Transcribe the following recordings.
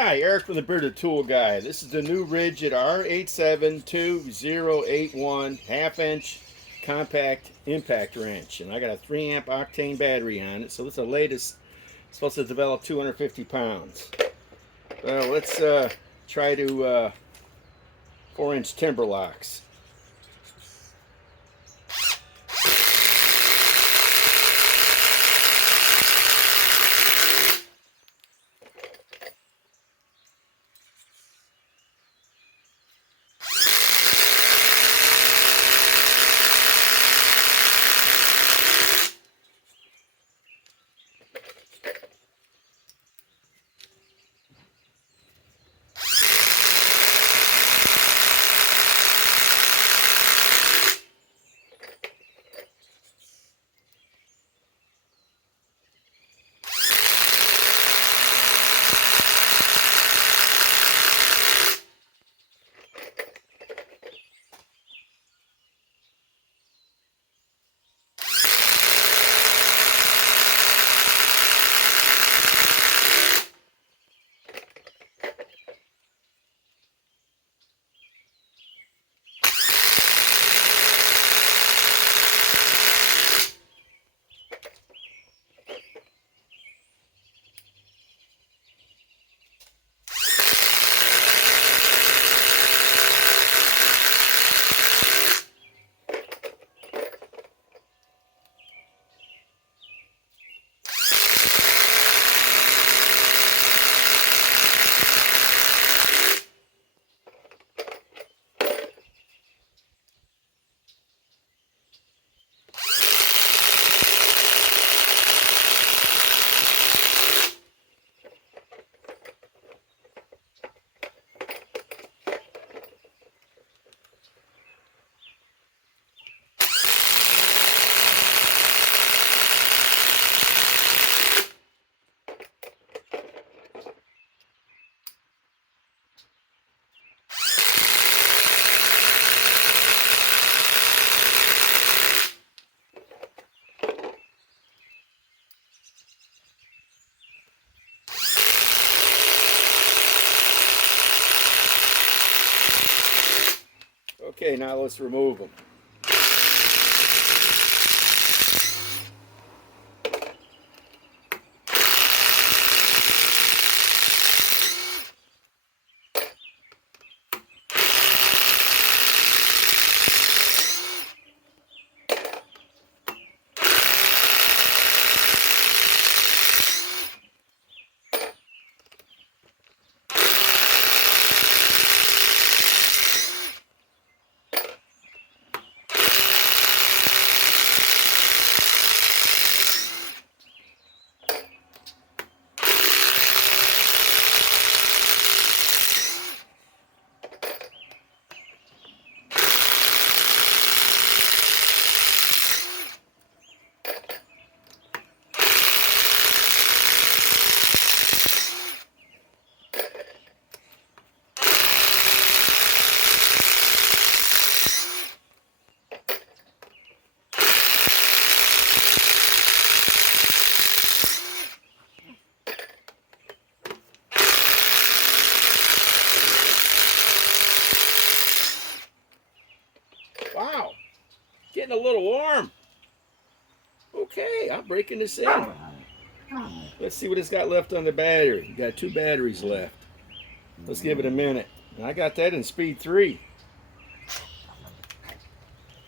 Hi, Eric from the Bearded Tool Guy. This is the new Ridgid R872081 half-inch compact impact wrench. And I got a 3 amp Octane battery on it, so this is the latest. It's supposed to develop 250 pounds. Well, let's try to 4-inch timber locks. Okay, now let's remove them. Wow, getting a little warm. Okay, I'm breaking this in. Let's see what it's got left on the battery. Got 2 batteries left. Let's give it a minute. I got that in speed 3.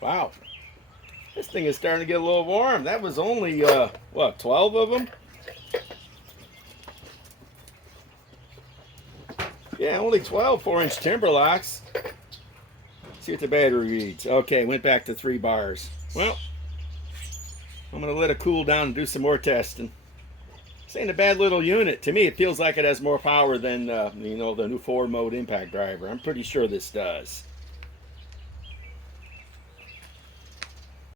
Wow, this thing is starting to get a little warm. That was only, what, 12 of them? Yeah, only 12 4-inch timber locks. See what the battery reads. Okay, went back to 3 bars. Well, I'm going to let it cool down and do some more testing. This ain't a bad little unit. To me, it feels like it has more power than, the new 4-mode impact driver. I'm pretty sure this does.